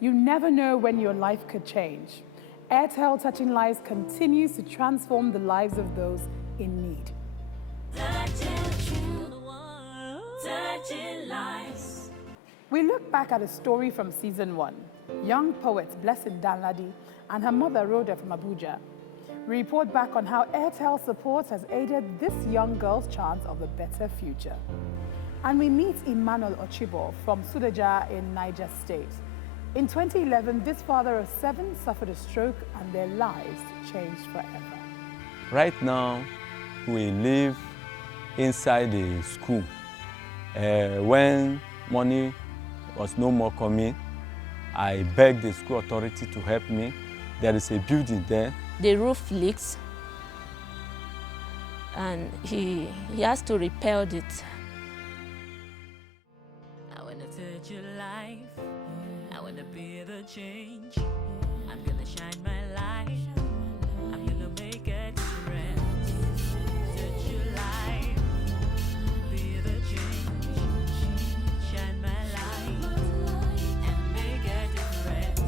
You never know when your life could change. Airtel Touching Lives continues to transform the lives of those in need. We look back at a story from season 1. Young poet Blessing Danladi and her mother Rhoda from Abuja. We report back on how Airtel support has aided this young girl's chance of a better future. And we meet Emmanuel Ochibo from Suleja in Niger State. In 2011, this father of 7 suffered a stroke and their lives changed forever. Right now, we live inside the school. When money was no more coming, I begged the school authority to help me. There is a building there. The roof leaks, and he has to repair it. I wanna touch your life. I wanna be the change. I'm gonna shine my light. I'm gonna make a difference. Touch your life. Be the change. Shine my light and make a difference.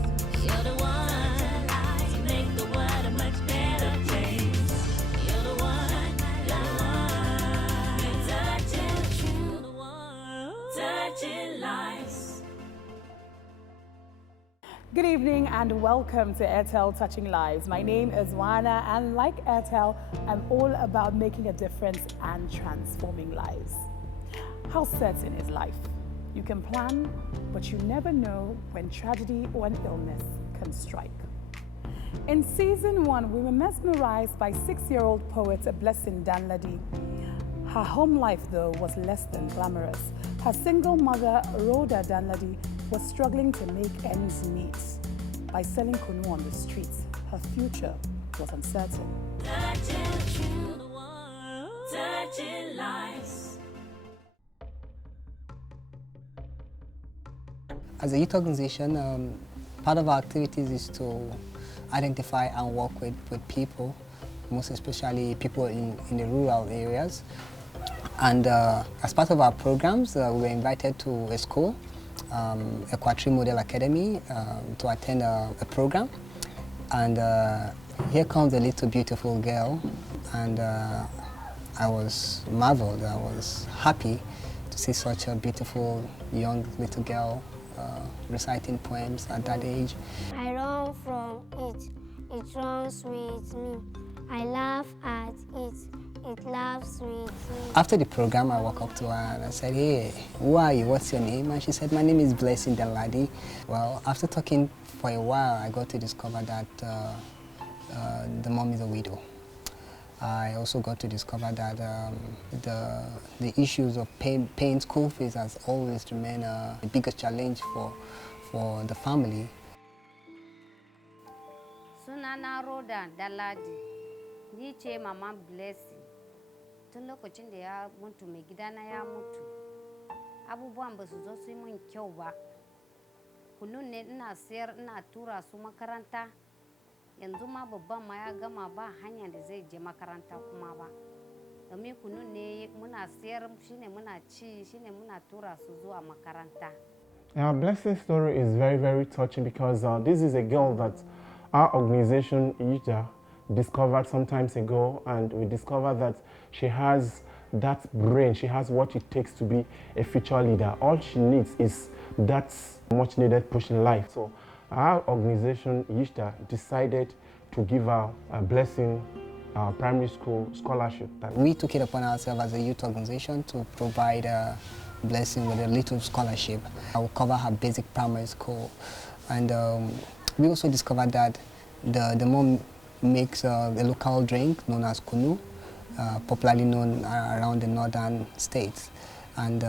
You're the one to make the world a much better place. You're the one. You're touching. You're the one touching lives. Good evening and welcome to Airtel Touching Lives. My name is Wana, and like Airtel, I'm all about making a difference and transforming lives. How certain is life? You can plan, but you never know when tragedy or an illness can strike. In season 1, we were mesmerized by 6-year-old poet Blessing Danladi. Her home life, though, was less than glamorous. Her single mother, Rhoda Danladi, was struggling to make ends meet. By selling kunu on the streets, her future was uncertain. Touching lives. As a youth organization, part of our activities is to identify and work with people, most especially people in the rural areas. And as part of our programs, we were invited to a school, Equatorial Model Academy, to attend a program. And here comes a little beautiful girl, and I was marveled. I was happy to see such a beautiful young little girl reciting poems at that age. I run from it. It runs with me. I laugh at it. It laughs with me. After the program, I walked up to her and I said, "Hey, who are you? What's your name?" And she said, "My name is Blessing Danladi." Well, after talking for a while, I got to discover that the mom is a widow. I also got to discover that the issues of paying school fees has always remained the biggest challenge for the family. Sunana Rhoda Danladi, ni ce Mama Blessing. Tun lokacin da ya mutu, mai gidana ya mutu, abubuwan ba su zo su yi min kyau ba. Kullum ne ina sayar, ina tura su makaranta. Yanzu ma babban ma ya gama ba hanya da zai je makaranta kuma ba. Domin kullum ne muna sayar, shine muna ci, shine muna tura su zuwa makaranta. Blessing's story is very, very touching because this is a girl that our organization, IJA, discovered some time ago, and we discovered that she has that brain, she has what it takes to be a future leader. All she needs is that much needed push in life. So our organization, IJA, decided to give her a Blessing primary school scholarship. We took it upon ourselves as a youth organization to provide Blessing with a little scholarship. I will cover her basic primary school. And we also discovered that the mom makes a local drink known as kunu, popularly known around the northern states. And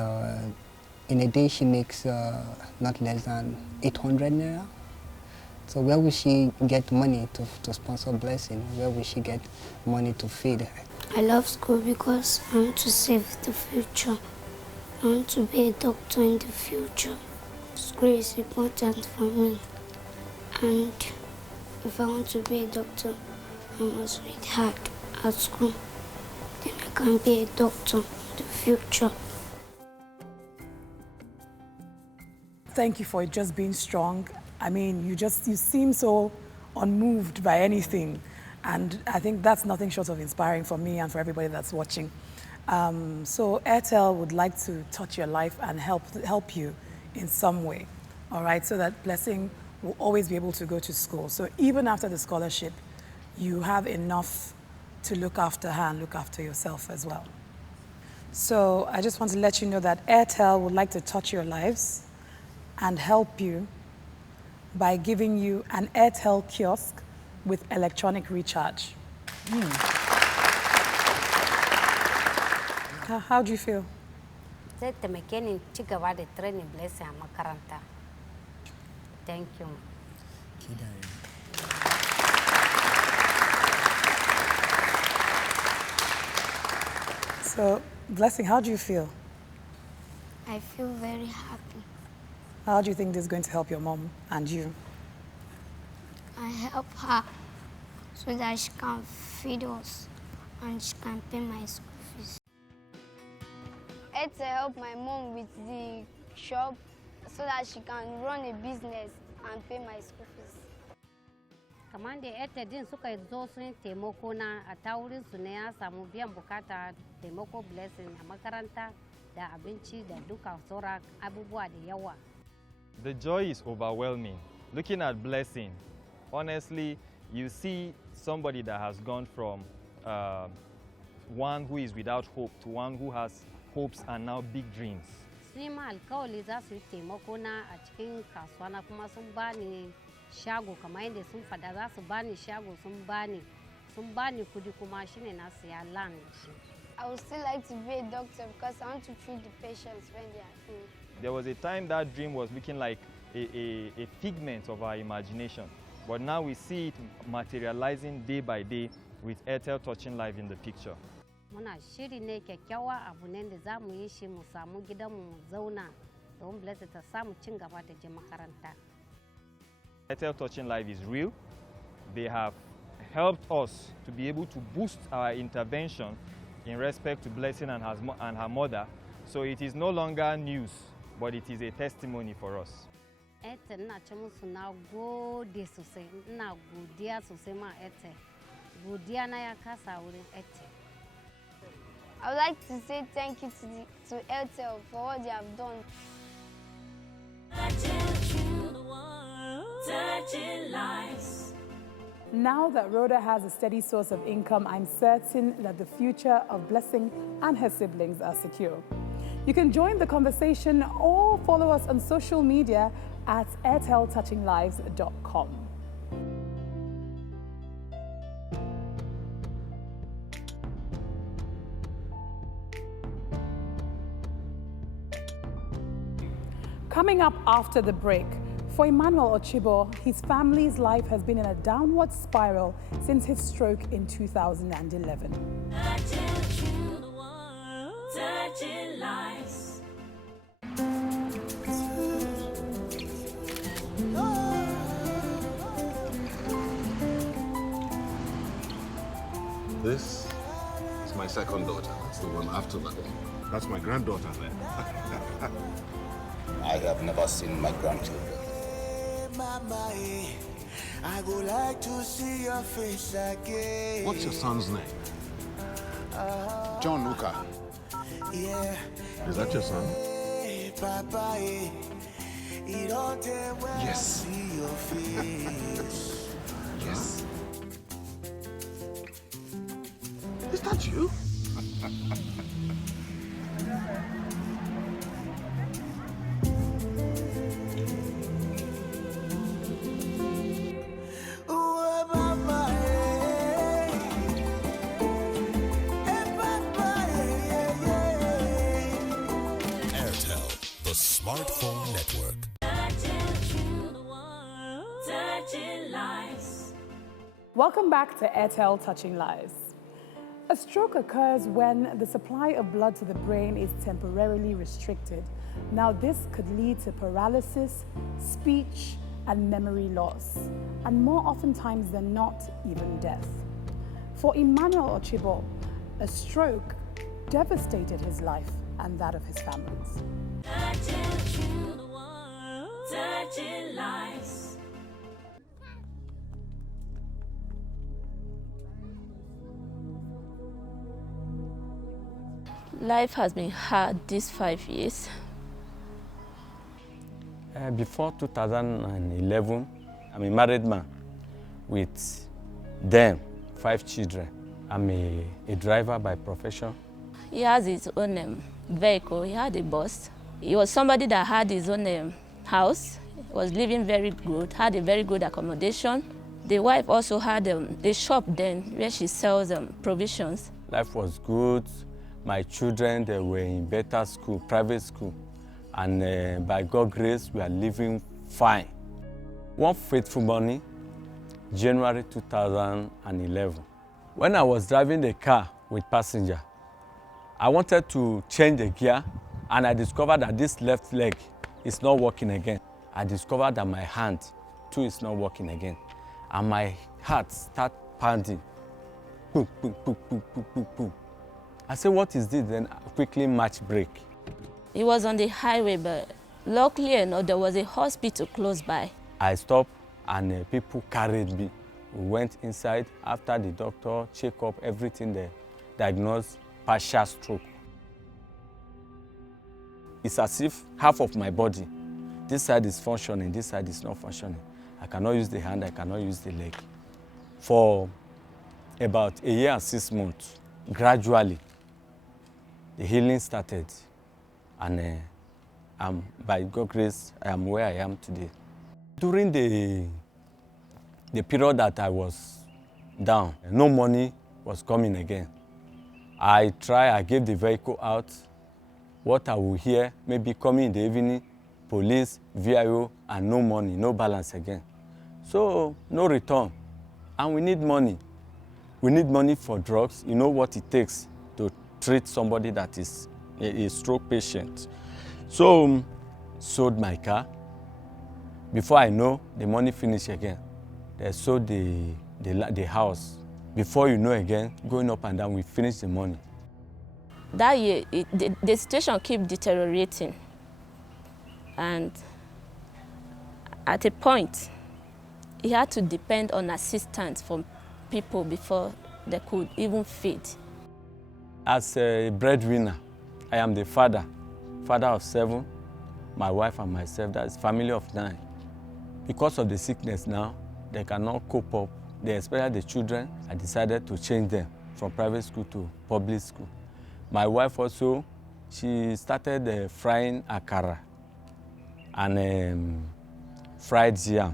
in a day she makes not less than 800 naira. So where will she get money to sponsor Blessing? Where will she get money to feed her? I love school because I want to save the future. I want to be a doctor in the future. School is important for me. And if I want to be a doctor, I must read hard at school. Then I can be a doctor in the future. Thank you for just being strong I mean, you seem so unmoved by anything. And I think that's nothing short of inspiring for me and for everybody that's watching. So Airtel would like to touch your life and help you in some way, all right? So that Blessing will always be able to go to school. So even after the scholarship, you have enough to look after her and look after yourself as well. So I just want to let you know that Airtel would like to touch your lives and help you by giving you an Airtel kiosk with electronic recharge. How do you feel? Zai taimake ni ci gaba da training Blessing a makaranta. Thank you. So, Blessing, how do you feel? I feel very happy. How do you think this is going to help your mom and you? I help her so that she can feed us and she can pay my school fees. I had to help my mom with the shop so that she can run a business and pay my school fees. Kamar da Airtel din suka zo sun taimako na a ta wurin su ne ya samu biyan bukata taimako Blessing a makaranta da abinci da duka sauran abubuwa da yawa. The joy is overwhelming. Looking at Blessing, honestly, you see somebody that has gone from one who is without hope to one who has hopes and now big dreams. Sun yi ma alkawali za su yi taimako na a cikin kasuwa na kuma sun bani shago kamar yadda sun fada za su bani shago sun bani kudi kuma shine na siya land shi. I would still like to be a doctor because I want to treat the patients when they are ill. There was a time that dream was looking like a figment of our imagination, but now we see it materializing day by day with Airtel touching life in the picture. Muna shiri ne kyakkyawa abu ne da za mu yi shi mu samu gidanmu mu zauna don Blessing ta samu cin gaba ta je makaranta. Airtel touching life is real. They have helped us to be able to boost our intervention in respect to Blessing and her mother. So it is no longer news, but it is a testimony for us. Airtel na ce musu na gode sosai, ina godiya sosai ma Airtel. Godiya na ya kasa wurin Airtel. I would like to say thank you to Airtel for what they have done. Touching lives. Now that Rhoda has a steady source of income, I'm certain that the future of Blessing and her siblings are secure. You can join the conversation or follow us on social media at airteltouchinglives.com. Coming up after the break, for Emmanuel Ochibo, his family's life has been in a downward spiral since his stroke in 2011. Touching lives. This is my second daughter. That's the one after that one. That's my granddaughter there. I have never seen my grandchildren. Mama, I would like to see your face again. What's your son's name? John Luca. Yeah. Is that your son? Papa, Yes. see your face. Yes. Is that you? Oh, Mama, Papa, Airtel, the smartphone network. Touching lives. Welcome back to Airtel Touching Lives. A stroke occurs when the supply of blood to the brain is temporarily restricted. Now, this could lead to paralysis, speech, and memory loss, and more oftentimes than not, even death. For Emmanuel Ochibo, a stroke devastated his life and that of his families. Touching lives. Life has been hard these 5 years. Before 2011, I'm a married man with them 5 children. I'm a driver by profession. He has his own vehicle. He had a bus. He was somebody that had his own house. He was living very good, had a very good accommodation. The wife also had a shop then where she sells provisions. Life was good. My children, they were in better school, private school. And by God's grace, we are living fine. One fateful morning, January 2011, when I was driving the car with passenger, I wanted to change the gear, and I discovered that this left leg is not working again. I discovered that my hand too is not working again. And my heart started pounding. Boom, boom, boom, boom, boom, boom, boom. I said, what is this? Then I quickly match brake. He was on the highway, but luckily enough, there was a hospital close by. I stopped and people carried me. We went inside. After the doctor checked up everything, they diagnosed partial stroke. It's as if half of my body, this side is functioning, this side is not functioning. I cannot use the hand, I cannot use the leg. For about a year and 6 months, gradually, the healing started. And by God's grace, I am where I am today. During the period that I was down, no money was coming again. I gave the vehicle out. What I will hear, maybe coming in the evening, police, VIO, and no money, no balance again. So, no return. And we need money. We need money for drugs. You know what it takes to treat somebody that is a stroke patient. So, sold my car. Before I know, the money finished again. They sold the house. Before you know again, going up and down, we finished the money. That year, the situation kept deteriorating. And at a point, he had to depend on assistance from people before they could even feed. As a breadwinner, I am the father of 7, my wife and myself, that's family of 9. Because of the sickness now, they cannot cope up. Especially the children, I decided to change them from private school to public school. My wife also, she started frying akara and fried yam.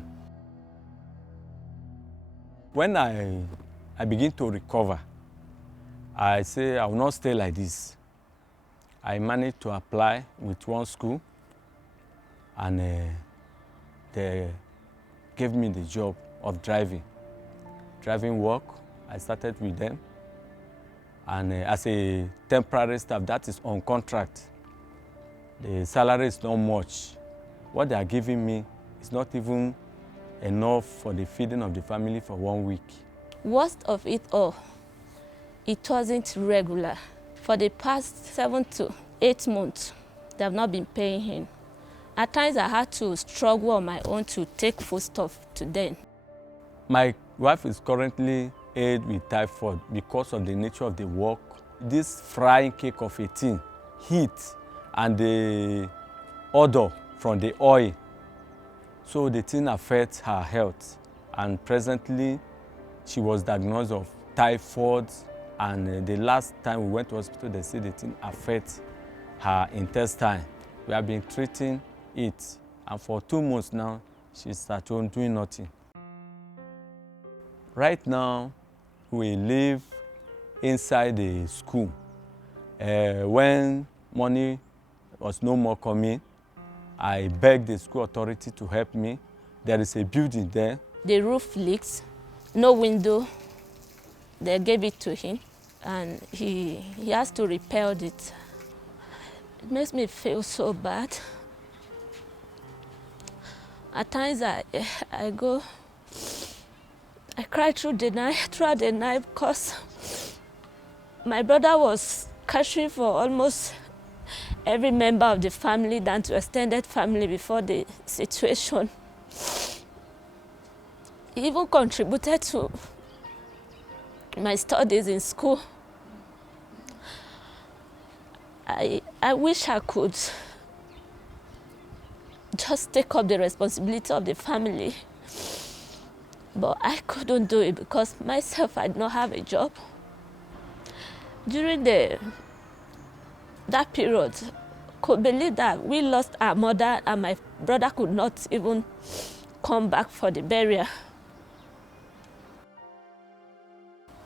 When I begin to recover, I say I will not stay like this. I managed to apply with one school, and they gave me the job of driving work. I started with them, and as a temporary staff, that is on contract. The salary is not much. What they are giving me is not even enough for the feeding of the family for 1 week. Worst of it all, it wasn't regular. For the past 7 to 8 months, they have not been paying him. At times, I had to struggle on my own to take foodstuff to them. My wife is currently ill with typhoid because of the nature of the work. This frying cake of 18, heat, and the odor from the oil. So the thing affects her health. And presently, she was diagnosed of typhoid. And the last time we went to hospital, they said the thing affects her intestine. We have been treating it. And for 2 months now, she's at home doing nothing. Right now, we live inside the school. When money was no more coming, I begged the school authority to help me. There is a building there. The roof leaks, no window. They gave it to him, and he has to repair it. It makes me feel so bad. At times I cry throughout the night because my brother was caring for almost every member of the family, down to extended family, before the situation. He even contributed to my studies in school. I wish I could just take up the responsibility of the family, but I couldn't do it because myself, I did not have a job. During that period, could believe that we lost our mother and my brother could not even come back for the burial.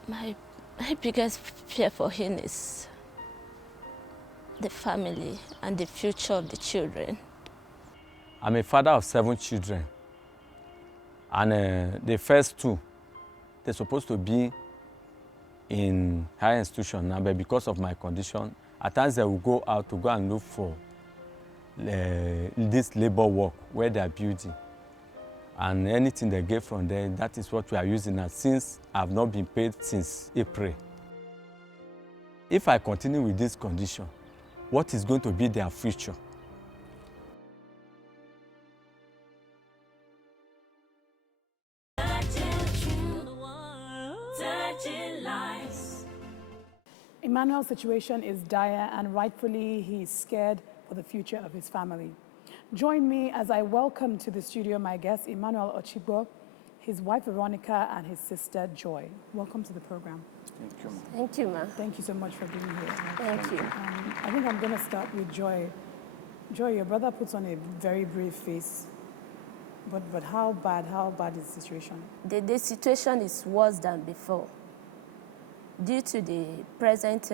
My biggest fear for him is the family and the future of the children. I'm a father of 7 children, and the first 2, they're supposed to be in higher institution now, but because of my condition, at times they will go out to go and look for this labor work where they are building. And anything they get from there, that is what we are using now, since I've not been paid since April. If I continue with this condition, what is going to be their future? Emmanuel's situation is dire, and rightfully he is scared for the future of his family. Join me as I welcome to the studio my guest, Emmanuel Ochigbo, his wife Veronica, and his sister Joy. Welcome to the program. Thank you. Thank you, ma. Thank you so much for being here. Thank you. I think I'm going to start with Joy. Joy, your brother puts on a very brave face, but how bad is the situation? The situation is worse than before. Due to the present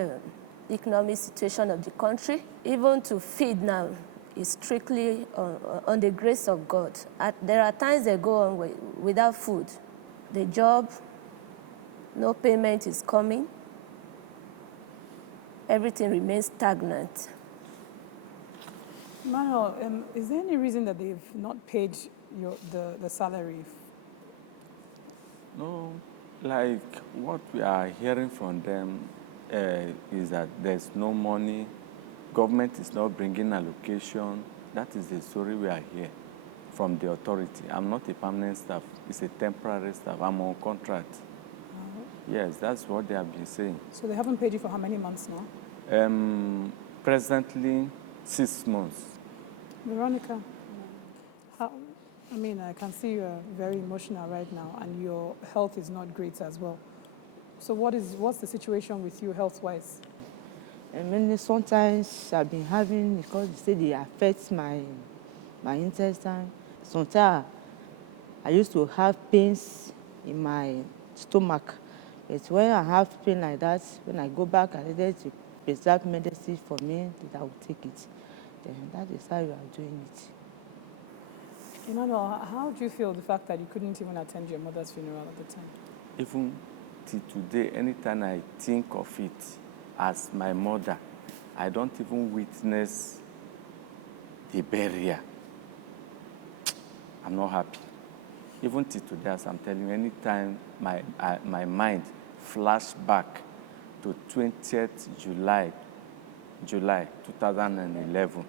economic situation of the country, even to feed now is strictly on the grace of God. There are times they go on without food. The job, no payment is coming. Everything remains stagnant. Emmanuel, is there any reason that they've not paid the salary? No, like what we are hearing from them is that there's no money, government is not bringing allocation. That is the story we are hearing from the authority. I'm not a permanent staff, it's a temporary staff. I'm on contract. Yes, that's what they have been saying. So they haven't paid you for how many months now? Presently, 6 months. Veronica, I can see you're very emotional right now, and your health is not great as well. So what's the situation with you health-wise? Sometimes I've been having, because they say they affect my intestine. Sometimes I used to have pains in my stomach. But when I have pain like that, when I go back, I needed to prescribe medicine for me, that I will take it. Then that is how you are doing it. Emmanuel, how do you feel the fact that you couldn't even attend your mother's funeral at the time? Even till today, anytime I think of it as my mother, I don't even witness the burial. I'm not happy. Even till today, as I'm telling you, anytime my mind flash back to 20th July 2011,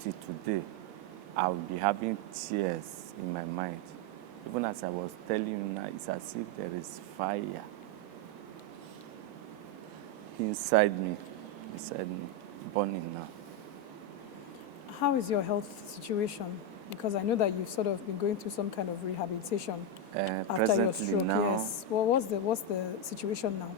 till today, I will be having tears in my mind. Even as I was telling you now, it's as if there is fire inside me, burning now. How is your health situation? Because I know that you've sort of been going through some kind of rehabilitation after your stroke. Now, yes. Well, what's the situation now?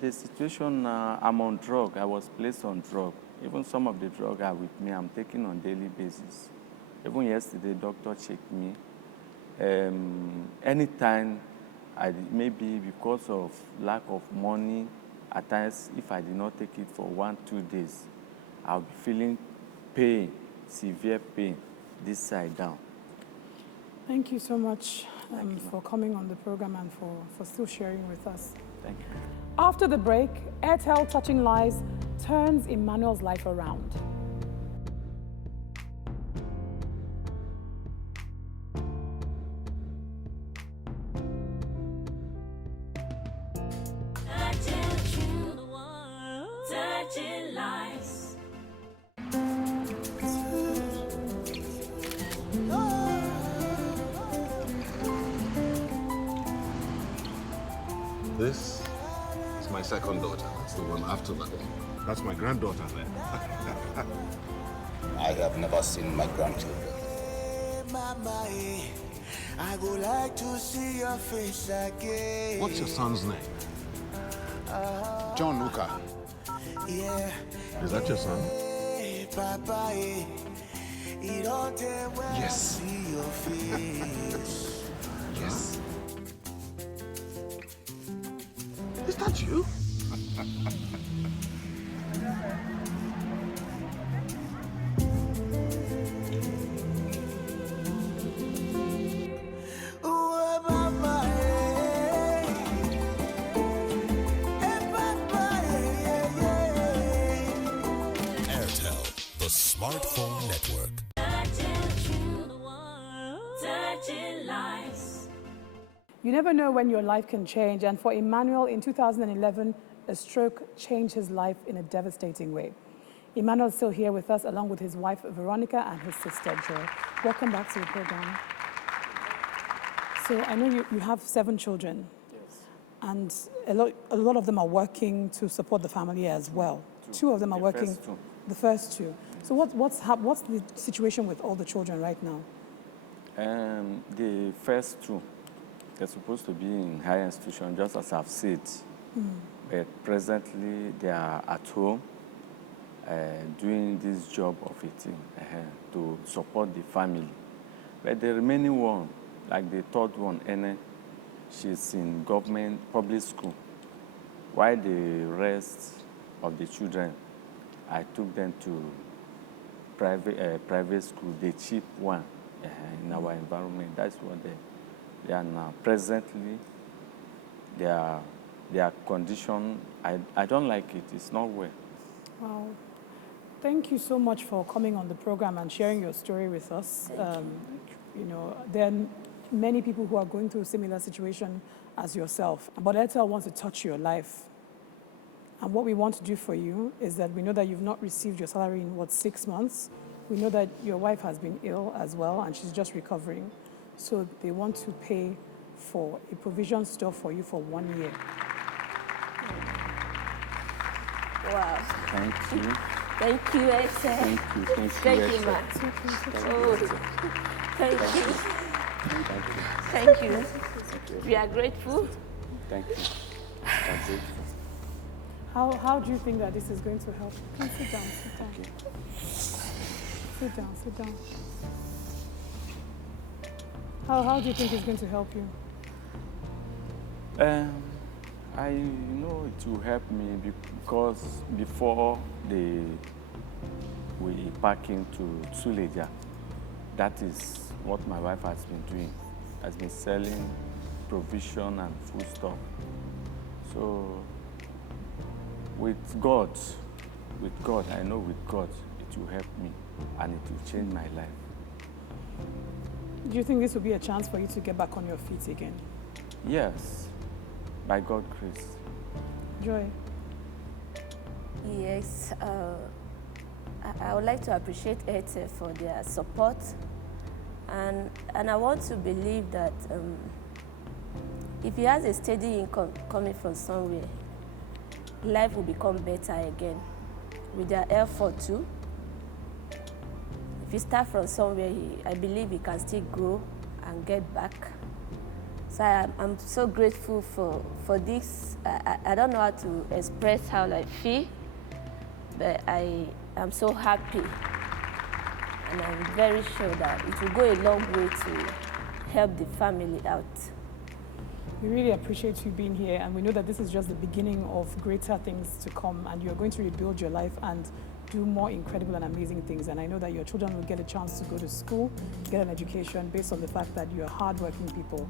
The situation now, I'm on drug. I was placed on drug. Even some of the drugs are with me. I'm taking on daily basis. Even yesterday, doctor checked me. Anytime, maybe because of lack of money, at times, if I did not take it for 1-2 days, I'll be feeling pain, severe pain, this side down. Thank you so much for coming on the program and for still sharing with us. Thank you. After the break, Airtel Touching Lives turns Emmanuel's life around. Touching lives. This is my second daughter. That's the one after that one. That's my granddaughter there. I have never seen my grandchildren. Mama, I would like to see your face again. What's your son's name? John Luca. Yeah. Is that your son? Papa, you don't tell when Yes. I see your face. Yes. Is that you? Oh, Mama, Papa, Airtel, the smartphone network. Touching lives. You never know when your life can change, and for Emmanuel in 2011, a stroke changed his life in a devastating way. Emmanuel is still here with us, along with his wife Veronica and his sister Joy. Welcome back to the program. So I know you have 7 children, and a lot of them are working to support the family as well. 2 of them are working. First 2. The first 2. So what's the situation with all the children right now? The first 2, they're supposed to be in higher institution, just as I've said. But presently, they are at home doing this job of eating to support the family. But the remaining one, like the third one, Ene, she's in government public school. While the rest of the children, I took them to private school, the cheap one in our environment. That's what they are now. Presently, their condition, I don't like it. It's not well. Wow. Thank you so much for coming on the program and sharing your story with us. You know, there are many people who are going through a similar situation as yourself. But Airtel wants to touch your life. And what we want to do for you is that we know that you've not received your salary in, 6 months? We know that your wife has been ill as well, and she's just recovering. So they want to pay for a provision store for you for 1 year. Wow. Thank you. Thank you, Airtel. Thank you, ma. Oh, thank you. Thank you. Thank you. We are grateful. Thank you. I'm grateful. How do you think that this is going to help? Please sit down, sit down. Okay. Sit down, sit down. How do you think it's going to help you? I know it will help me because before we pack into Suleja, that is what my wife has been doing, has been selling provision and food stuff. So with God, I know with God, it will help me and it will change my life. Do you think this will be a chance for you to get back on your feet again? Yes, by God's grace. Joy? Yes, I would like to appreciate Airtel for their support, and I want to believe that if he has a steady income coming from somewhere, life will become better again with their effort too. If you start from somewhere, I believe he can still grow and get back. So I'm so grateful for this. I don't know how to express how I feel, but I am so happy. And I'm very sure that it will go a long way to help the family out. We really appreciate you being here, and we know that this is just the beginning of greater things to come, and you're going to rebuild your life and do more incredible and amazing things. And I know that your children will get a chance to go to school, get an education based on the fact that you're hardworking people,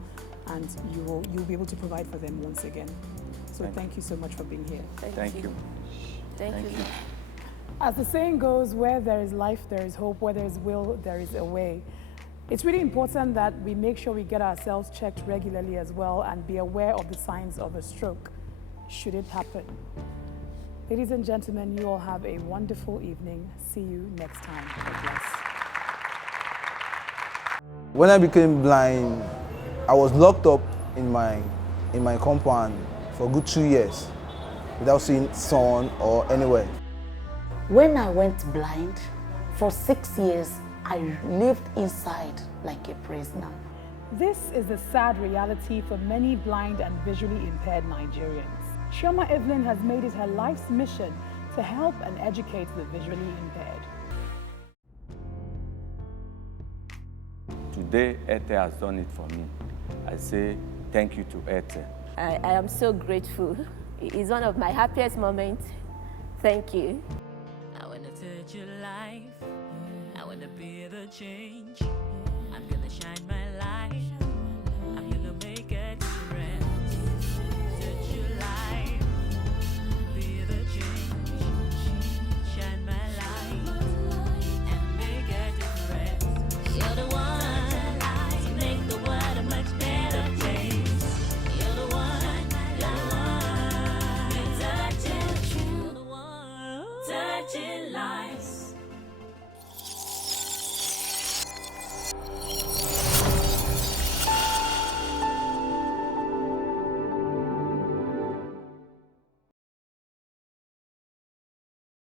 and you'll be able to provide for them once again. So thank you so much for being here. Thank you. Thank you. As the saying goes, where there is life, there is hope. Where there is will, there is a way. It's really important that we make sure we get ourselves checked regularly as well and be aware of the signs of a stroke, should it happen. Ladies and gentlemen, you all have a wonderful evening. See you next time. God bless. When I became blind, I was locked up in my compound for a good 2 years without seeing sun or anywhere. When I went blind, for 6 years, I lived inside like a prisoner. This is the sad reality for many blind and visually impaired Nigerians. Chioma Evelyn has made it her life's mission to help and educate the visually impaired. Today, Airtel has done it for me. I say thank you to Airtel. I am so grateful. It's one of my happiest moments. Thank you. I wanna touch your life. I wanna be the change.